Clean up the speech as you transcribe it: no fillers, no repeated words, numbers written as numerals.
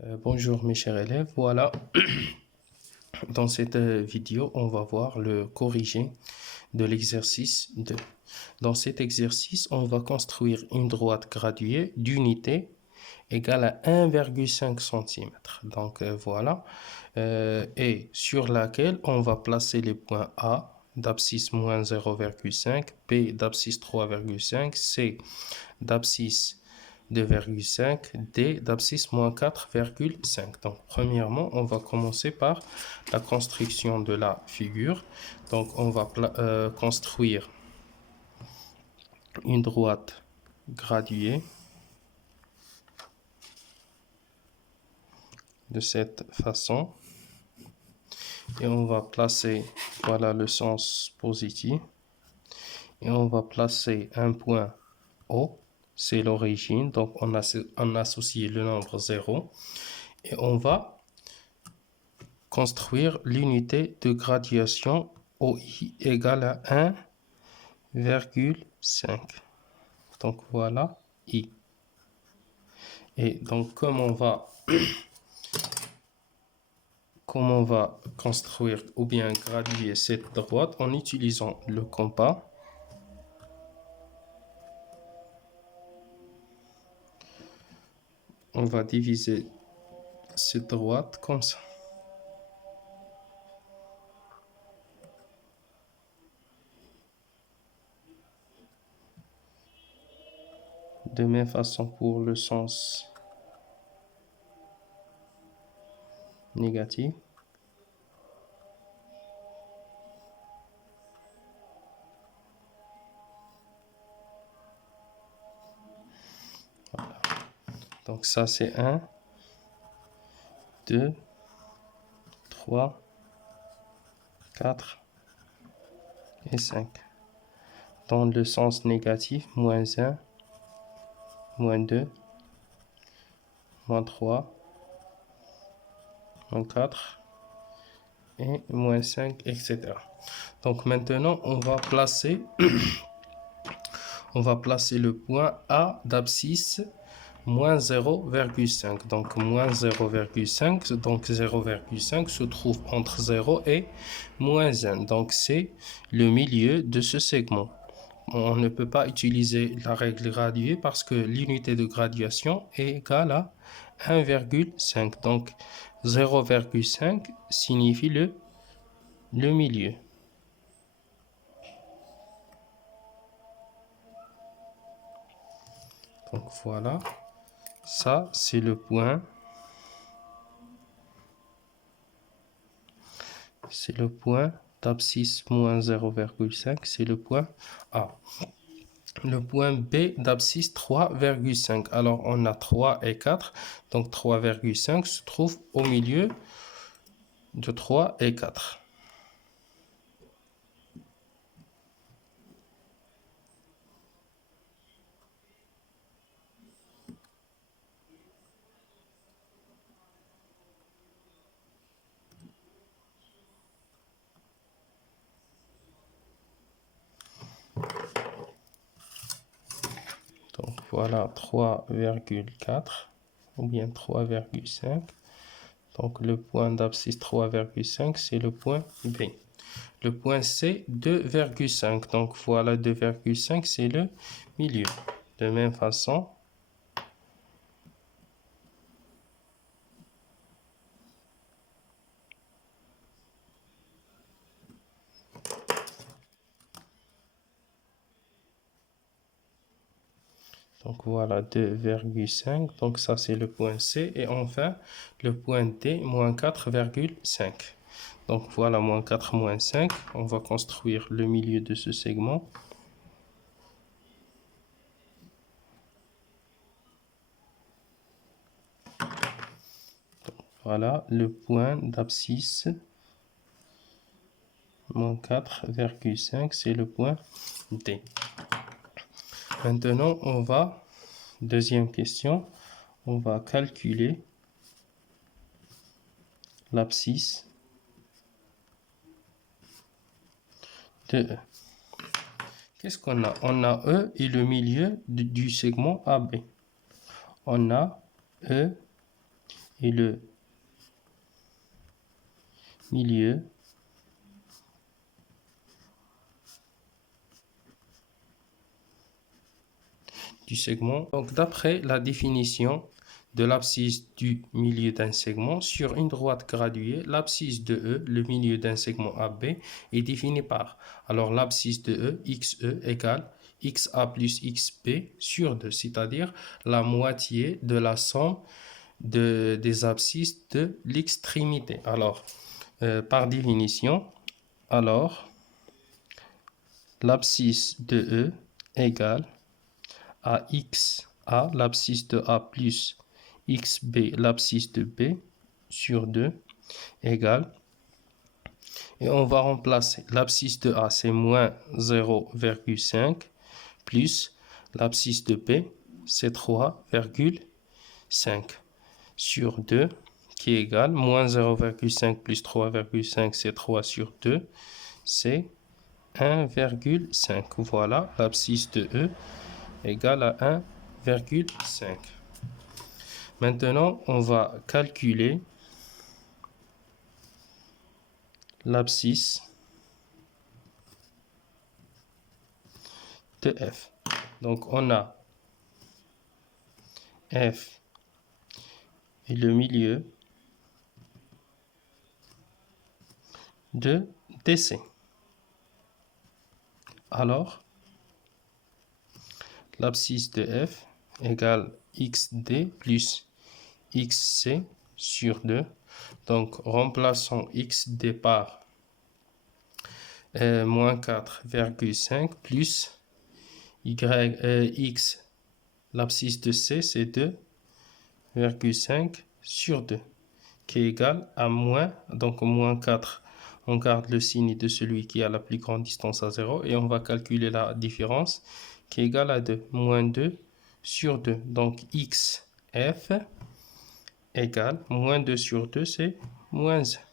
Bonjour mes chers élèves, voilà, dans cette vidéo, on va voir le corrigé de l'exercice 2. Dans cet exercice, on va construire une droite graduée d'unité égale à 1,5 cm. Donc voilà, et sur laquelle on va placer les points A d'abscisse moins 0,5, B d'abscisse 3,5, C d'abscisse 2,5, D d'abscisse moins 4,5. Donc, premièrement, on va commencer par la construction de la figure. Donc, on va construire une droite graduée de cette façon. Et on va placer, voilà le sens positif. Et on va placer un point O. C'est l'origine, donc on associe le nombre 0 et on va construire l'unité de graduation OI égale à 1,5. Donc voilà I. Et donc comme on va construire ou bien graduer cette droite en utilisant le compas. On va diviser cette droite comme ça. De même façon pour le sens négatif. Voilà. Donc ça c'est 1, 2, 3, 4 et 5. Dans le sens négatif, moins 1, moins 2, moins 3, moins 4 et moins 5, etc. Donc maintenant, on va placer le point A d'abscisse moins 0,5. Donc moins 0,5. Donc 0,5 se trouve entre 0 et moins 1. Donc c'est le milieu de ce segment. On ne peut pas utiliser la règle graduée parce que l'unité de graduation est égale à 1,5. Donc 0,5 signifie le milieu. Donc voilà, ça c'est le point. C'est le point d'abscisse moins 0,5, c'est le point A. Le point B d'abscisse 3,5. Alors on a 3 et 4, donc 3,5 se trouve au milieu de 3 et 4. Donc voilà 3,4 ou bien 3,5. Donc le point d'abscisse 3,5 c'est le point B. Le point C 2,5. Donc voilà 2,5 c'est le milieu. De même façon. Donc voilà 2,5. Donc ça c'est le point C. Et enfin le point D moins 4,5. Donc voilà moins 4 moins 5. On va construire le milieu de ce segment. Donc, voilà le point d'abscisse. Moins 4,5 c'est le point D. Maintenant on va, deuxième question, on va calculer l'abscisse de E. Qu'est-ce qu'on a? On a E et le milieu du segment AB. On a E et le milieu du segment. Donc, d'après la définition de l'abscisse du milieu d'un segment, sur une droite graduée, l'abscisse de E, le milieu d'un segment AB, est défini par, alors l'abscisse de E, XE égale XA plus XB sur 2, c'est-à-dire la moitié de la somme des abscisses de l'extrémité. Alors, par définition, alors, l'abscisse de E égale à XA, l'abscisse de A plus XB, l'abscisse de B sur 2 égale, et on va remplacer l'abscisse de A, c'est moins 0,5 plus l'abscisse de B, c'est 3,5 sur 2 qui est égal, moins 0,5 plus 3,5 c'est 3 sur 2, c'est 1,5. Voilà, l'abscisse de E égale à 1,5. Maintenant, on va calculer l'abscisse de F. Donc, on a F et le milieu de DC. Alors, l'abscisse de F égale XD plus XC sur 2. Donc, remplaçons XD par moins 4,5 plus X, l'abscisse de C, c'est 2,5 sur 2, qui est égal à moins, donc moins 4. On garde le signe de celui qui a la plus grande distance à 0 et on va calculer la différence qui est égale à 2, moins 2 sur 2. Donc, XF égale moins 2 sur 2, c'est moins 1.